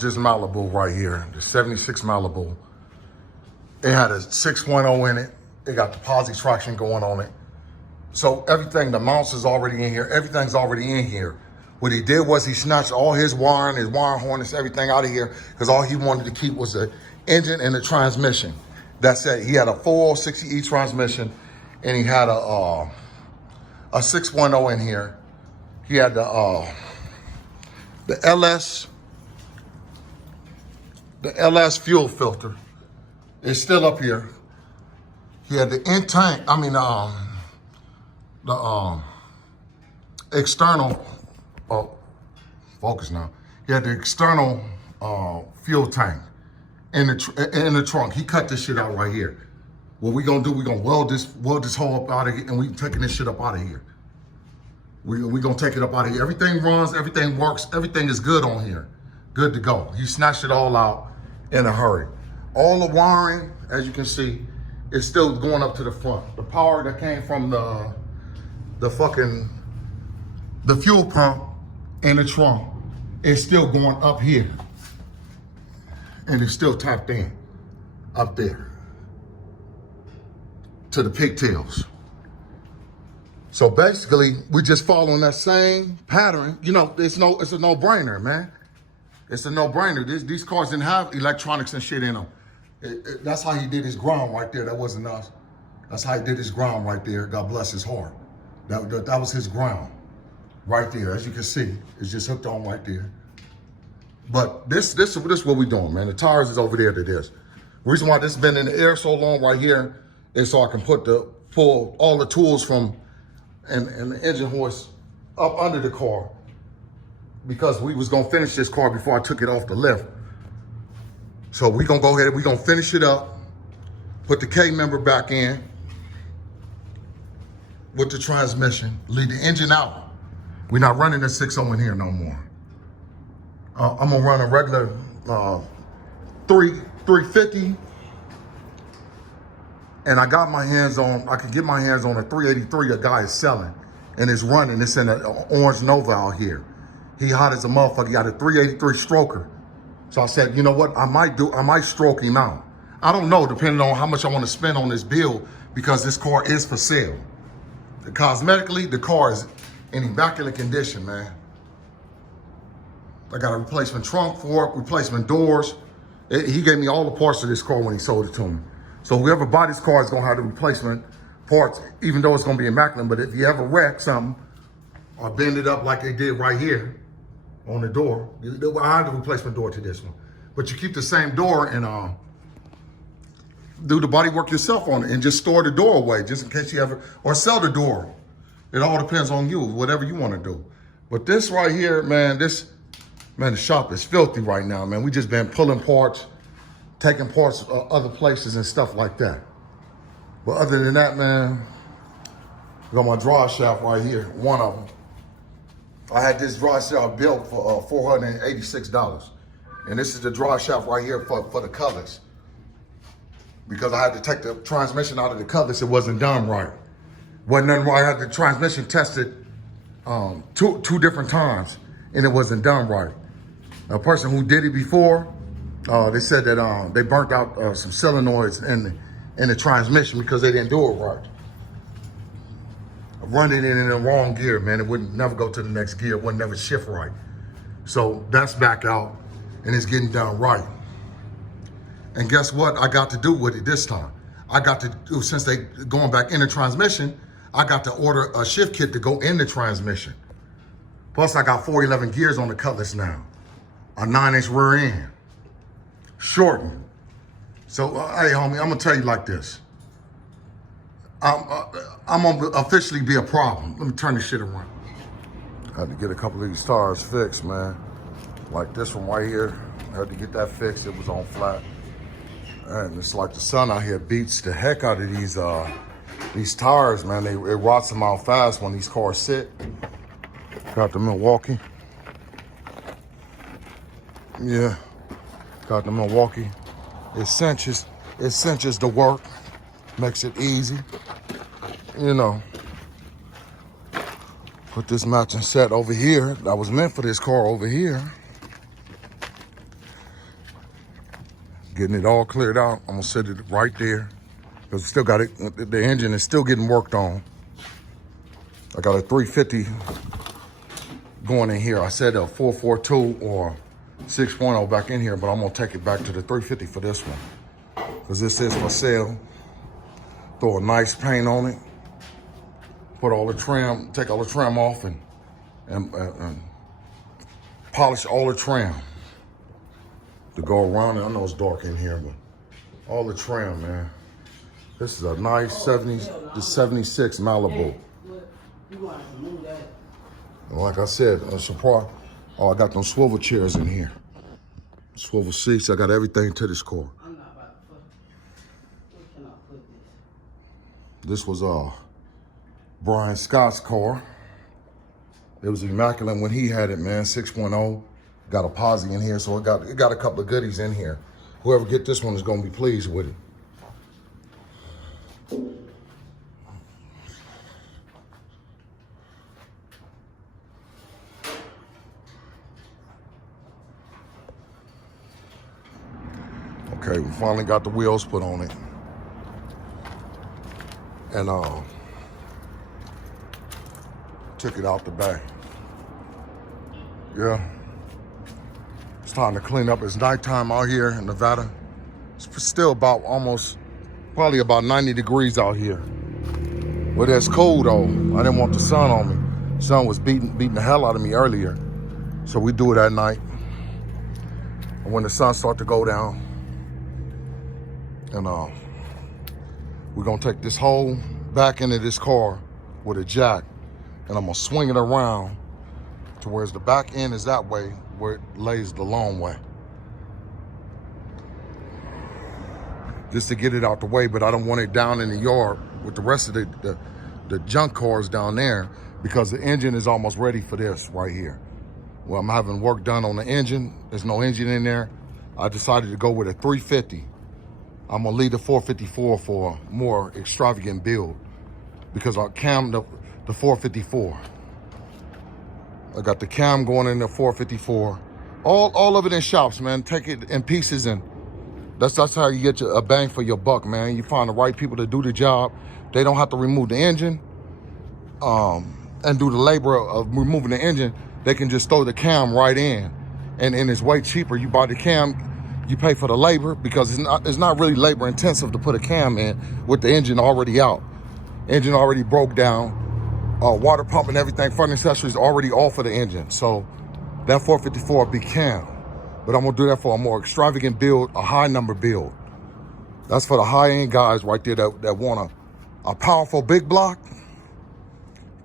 refurbished this Malibu right here, the 76 Malibu. It had a 6.0 in it. It got the posi traction going on it. So everything, the mounts is already in here. Everything's already in here. What he did was he snatched all his wiring, his wire harness, everything out of here, because all he wanted to keep was the engine and the transmission. That's it. He had a 460E transmission, and he had a 6.0 in here. He had the LS fuel filter. It's still up here. He had the in-tank, external, focus now. He had the external fuel tank in the trunk. He cut this shit out right here. What we gonna do, we gonna weld this hole up out of here, and we taking this shit up out of here. We gonna take it up out of here. Everything runs, everything works, everything is good on here. Good to go. He snatched it all out in a hurry. All the wiring, as you can see, is still going up to the front. The power that came from the fuel pump in the trunk is still going up here. And it's still tapped in up there to the pigtails. So basically, we just following that same pattern. You know, it's a no-brainer, man. It's a no-brainer. These cars didn't have electronics and shit in them. That's how he did his ground right there. That wasn't us. That's how he did his ground right there. God bless his heart. That was his ground right there. As you can see, it's just hooked on right there. But this is what we doing, man. The tires is over there to this. The reason why this has been in the air so long right here is so I can pull all the tools from and the engine hoist up under the car, because we was gonna finish this car before I took it off the lift. So we gonna go ahead, we gonna finish it up, put the K member back in with the transmission, leave the engine out. We're not running the 6.0 in here no more. I'm gonna run a regular 350, and I could get my hands on a 383 a guy is selling, and it's running. It's in an orange Nova out here. He hot as a motherfucker. He got a 383 stroker. So I said, you know what? I might stroke him out. I don't know, depending on how much I want to spend on this build, because this car is for sale. Cosmetically, the car is in immaculate condition, man. I got a replacement trunk fork, replacement doors. He gave me all the parts of this car when he sold it to me. So whoever bought this car is gonna have the replacement parts, even though it's gonna be immaculate. But if you ever wreck something or bend it up like they did right here on the door, I have the replacement door to this one. But you keep the same door and do the body work yourself on it and just store the door away just in case you ever, or sell the door. It all depends on you, whatever you wanna do. But this right here, man, the shop is filthy right now, man. We just been pulling parts, taking parts other places and stuff like that. But other than that, man, I got my drive shaft right here, one of them. I had this drive shaft built for $486. And this is the drive shaft right here for the colors. Because I had to take the transmission out of the colors, it wasn't done right. Wasn't done right. I had the transmission tested two different times, and it wasn't done right. A person who did it before, they said that they burnt out some solenoids in the transmission because they didn't do it right. Running it in the wrong gear, man, it wouldn't never go to the next gear. It wouldn't never shift right. So that's back out, and it's getting done right. And guess what I got to do with it this time? I got to do, since they going back in the transmission, I got to order a shift kit to go in the transmission. Plus I got 411 gears on the Cutlass now. A 9-inch rear end, shortened. So, hey, homie, I'm gonna tell you like this. I'm gonna officially be a problem. Let me turn this shit around. I had to get a couple of these tires fixed, man. Like this one right here. I had to get that fixed. It was on flat. And it's like the sun out here beats the heck out of these tires, man. It rots them out fast when these cars sit. Got the Milwaukee. Yeah, got the Milwaukee. It cinches the work, makes it easy. You know, put this matching set over here that was meant for this car over here. Getting it all cleared out. I'm gonna set it right there. Because still got it, the engine is still getting worked on. I got a 350 going in here. I said a 442 or 6.0 back in here, but I'm gonna take it back to the 350 for this one. Because this is for sale. Throw a nice paint on it. Put all the trim, take all the trim off and polish all the trim to go around it. I know it's dark in here, but all the trim, man. This is a nice 76 Malibu. Like I said, a surprise. Oh, I got them swivel chairs in here. Swivel seats. I got everything to this car. This was Brian Scott's car. It was immaculate when he had it, man. 6.0. Got a posse in here, so it got a couple of goodies in here. Whoever get this one is gonna be pleased with it. Okay, we finally got the wheels put on it. And took it out the back. Yeah. It's time to clean up. It's nighttime out here in Nevada. It's still probably about 90 degrees out here. Well, it's cold though. I didn't want the sun on me. The sun was beating the hell out of me earlier. So we do it at night. And when the sun starts to go down, and we're gonna take this whole back end of this car with a jack, and I'm gonna swing it around to where the back end is that way, where it lays the long way. Just to get it out the way, but I don't want it down in the yard with the rest of the junk cars down there, because the engine is almost ready for this right here. Well, I'm having work done on the engine. There's no engine in there. I decided to go with a 350. I'm gonna leave the 454 for a more extravagant build, because I cammed the 454. I got the cam going in the 454. All of it in shops, man. Take it in pieces, and that's how you get a bang for your buck, man. You find the right people to do the job. They don't have to remove the engine and do the labor of removing the engine. They can just throw the cam right in, and it's way cheaper. You buy the cam, you pay for the labor, because it's not really labor intensive to put a cam in with the engine already out. Engine already broke down, water pump and everything, front accessories already off of the engine. So that 454 will be cam, but I'm gonna do that for a more extravagant build, a high number build. That's for the high end guys right there that want a powerful big block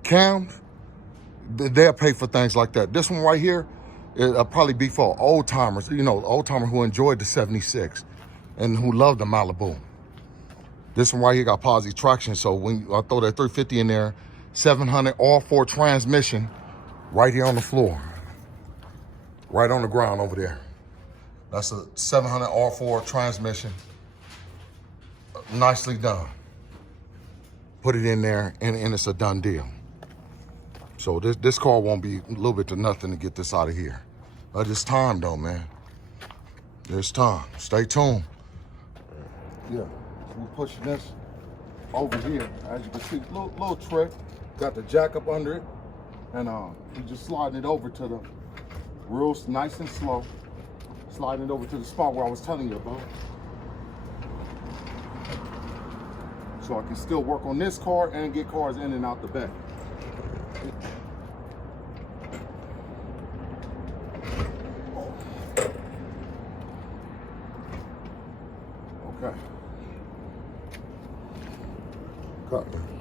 cam. They'll pay for things like that. This one right here, it'll probably be for old timers, old timer who enjoyed the 76 and who love the Malibu. This one right here got positive traction, so when I throw that 350 in there, 700 all-4 transmission right here on the floor, right on the ground over there. That's a 700 all-4 transmission, nicely done. Put it in there, and it's a done deal. So this car won't be a little bit to nothing to get this out of here. But it's time though, man. It's time. Stay tuned. Yeah, we're pushing this over here. As you can see, little trick. Got the jack up under it, and we're just sliding it over to the real nice and slow. Sliding it over to the spot where I was telling you about. So I can still work on this car and get cars in and out the back.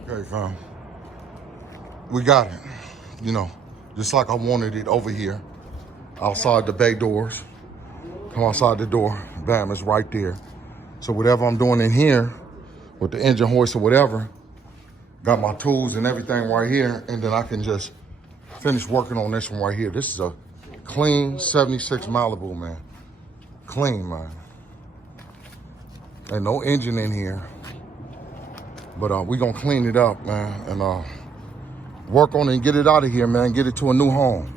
Okay, fam. We got it. Just like I wanted it over here, outside the bay doors. Come outside the door, bam, it's right there. So whatever I'm doing in here with the engine hoist or whatever, got my tools and everything right here, and then I can just finish working on this one right here. This is a clean 76 Malibu, man. Clean, man. Ain't no engine in here. But we gonna clean it up, man, and work on it and get it out of here, man. Get it to a new home.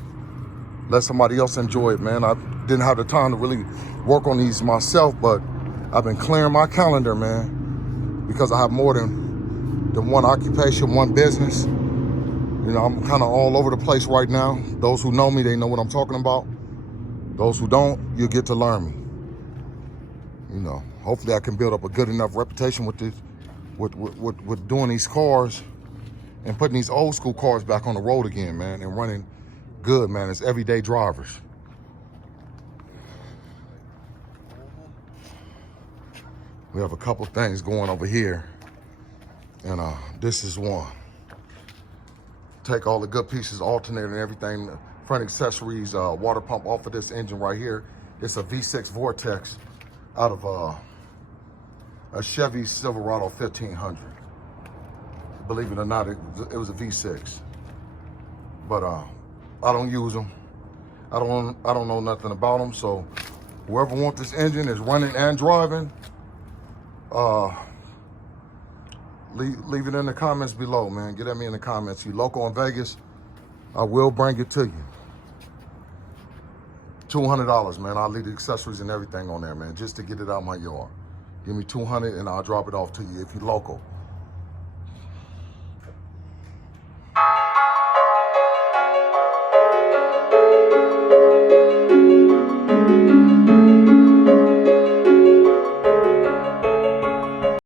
Let somebody else enjoy it, man. I didn't have the time to really work on these myself, but I've been clearing my calendar, man, because I have more than one occupation, one business. You know, I'm kind of all over the place right now. Those who know me, they know what I'm talking about. Those who don't, you get to learn me. You know, hopefully I can build up a good enough reputation with this, with doing these cars and putting these old school cars back on the road again, man, and running good, man, as everyday drivers. We have a couple things going over here, and this is one. Take all the good pieces, alternator and everything, front accessories, water pump off of this engine right here. It's a V6 Vortex out of a Chevy Silverado 1500. Believe it or not, it was a V6. But I don't use them. I don't know nothing about them. So whoever wants this engine is running and driving, leave it in the comments below, man. Get at me in the comments. You local in Vegas, I will bring it to you. $200, man. I'll leave the accessories and everything on there, man, just to get it out my yard. Give me $200 and I'll drop it off to you if you're local.